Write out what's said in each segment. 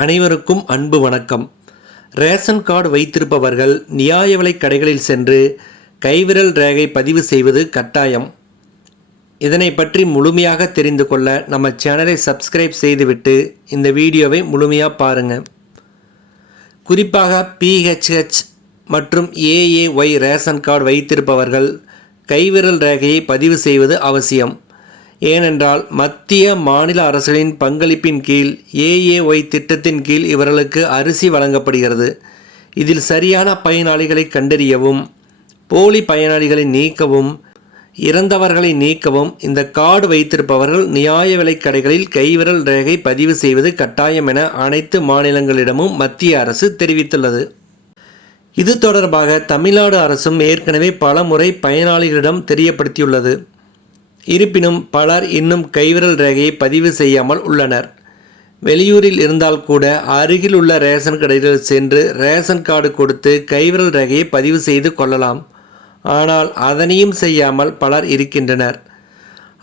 அனைவருக்கும் அன்பு வணக்கம். ரேஷன் கார்டு வைத்திருப்பவர்கள் நியாய விலைக் கடைகளில் சென்று கைவிரல் ரேகை பதிவு செய்வது கட்டாயம். இதனை பற்றி முழுமையாக தெரிந்து கொள்ள நம்ம சேனலை சப்ஸ்கிரைப் செய்துவிட்டு இந்த வீடியோவை முழுமையாக பாருங்கள். குறிப்பாக PHH மற்றும் AAY ரேஷன் கார்டு வைத்திருப்பவர்கள் கைவிரல் ரேகையை பதிவு செய்வது அவசியம். ஏனென்றால் மத்திய மாநில அரசுகளின் பங்களிப்பின் கீழ் AAY திட்டத்தின் கீழ் இவர்களுக்கு அரிசி வழங்கப்படுகிறது. இதில் சரியான பயனாளிகளை கண்டறியவும் போலி பயனாளிகளை நீக்கவும் இறந்தவர்களை நீக்கவும் இந்த கார்டு வைத்திருப்பவர்கள் நியாய விலைக் கடைகளில் கைவிரல் ரேகை பதிவு செய்வது கட்டாயம் என அனைத்து மாநிலங்களிடமும் மத்திய அரசு தெரிவித்துள்ளது. இது தொடர்பாக தமிழ்நாடு அரசும் ஏற்கனவே பல முறை பயனாளிகளிடம் தெரியப்படுத்தியுள்ளது. இருப்பினும் பலர் இன்னும் கைவிரல் ரேகையை பதிவு செய்யாமல் உள்ளனர். வெளியூரில் இருந்தால் கூட அருகில் உள்ள ரேஷன் கடைகளில் சென்று ரேஷன் கார்டு கொடுத்து கைவிரல் ரேகையை பதிவு செய்து கொள்ளலாம். ஆனால் அதனையும் செய்யாமல் பலர் இருக்கின்றனர்.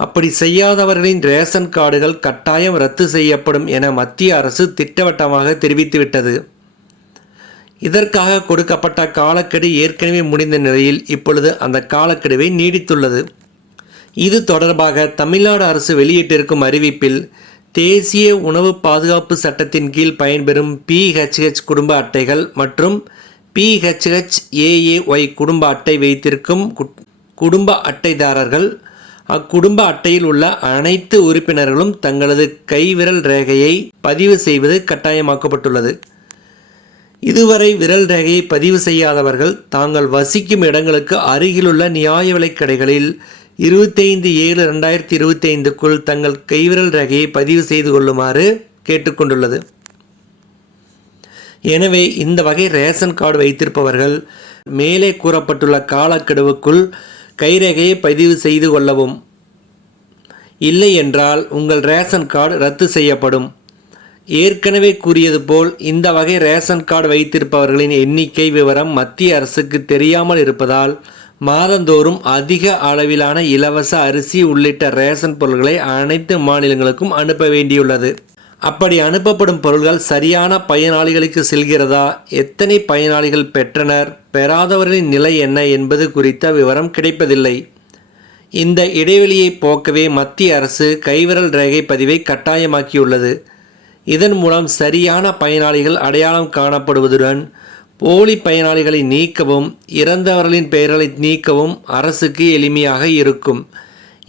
அப்படி செய்யாதவர்களின் ரேஷன் கார்டுகள் கட்டாயம் ரத்து செய்யப்படும் என மத்திய அரசு திட்டவட்டமாக தெரிவித்துவிட்டது. இதற்காக கொடுக்கப்பட்ட காலக்கெடு ஏற்கனவே முடிந்த நிலையில் இப்பொழுது அந்த காலக்கெடுவை நீடித்துள்ளது. இது தொடர்பாக தமிழ்நாடு அரசு வெளியிட்டிருக்கும் அறிவிப்பில் தேசிய உணவு பாதுகாப்பு சட்டத்தின் கீழ் பயன்பெறும் PHH குடும்ப அட்டைகள் மற்றும் PHH AAY குடும்ப அட்டை வைத்திருக்கும் குடும்ப அட்டைதாரர்கள் அக்குடும்ப அட்டையில் உள்ள அனைத்து உறுப்பினர்களும் தங்களது கைவிரல் ரேகையை பதிவு செய்வது கட்டாயமாக்கப்பட்டுள்ளது. இதுவரை விரல் ரேகையை பதிவு செய்யாதவர்கள் தாங்கள் வசிக்கும் இடங்களுக்கு அருகிலுள்ள நியாய விலைக் கடைகளில் 25/7/2025க்குள் தங்கள் கைவிரல் ரேகையை பதிவு செய்து கொள்ளுமாறு கேட்டுக்கொண்டுள்ளது. எனவே இந்த வகை ரேஷன் கார்டு வைத்திருப்பவர்கள் மேலே கூறப்பட்டுள்ள காலக்கெடுவுக்குள் கைரேகையை பதிவு செய்து கொள்ளவும். இல்லை என்றால் உங்கள் ரேஷன் கார்டு ரத்து செய்யப்படும். ஏற்கனவே கூறியது போல் இந்த வகை ரேஷன் கார்டு வைத்திருப்பவர்களின் எண்ணிக்கை விவரம் மத்திய அரசுக்கு தெரியாமல் இருப்பதால் மாதந்தோறும் அதிக அளவிலான இலவச அரிசி உள்ளிட்ட ரேஷன் பொருட்களை அனைத்து மாநிலங்களுக்கும் அனுப்ப வேண்டியுள்ளது. அப்படி அனுப்பப்படும் பொருட்கள் சரியான பயனாளிகளுக்கு செல்கிறதா, எத்தனை பயனாளிகள் பெற்றனர், பெறாதவர்களின் நிலை என்ன என்பது குறித்த விவரம் கிடைப்பதில்லை. இந்த இடைவெளியை போக்கவே மத்திய அரசு கைவிரல் ரேகை பதிவை கட்டாயமாக்கியுள்ளது. இதன் மூலம் சரியான பயனாளிகள் அடையாளம் காணப்படுவதுடன் போலி பயனாளிகளை நீக்கவும் இறந்தவர்களின் பெயர்களை நீக்கவும் அரசுக்கு எளிமையாக இருக்கும்.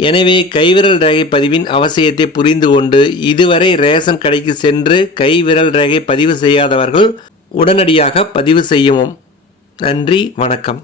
எனவே கைவிரல் ரேகை பதிவின் அவசியத்தை புரிந்து கொண்டு இதுவரை ரேஷன் கடைக்கு சென்று கைவிரல் ரேகை பதிவு செய்யாதவர்கள் உடனடியாக பதிவு செய்யவும். நன்றி, வணக்கம்.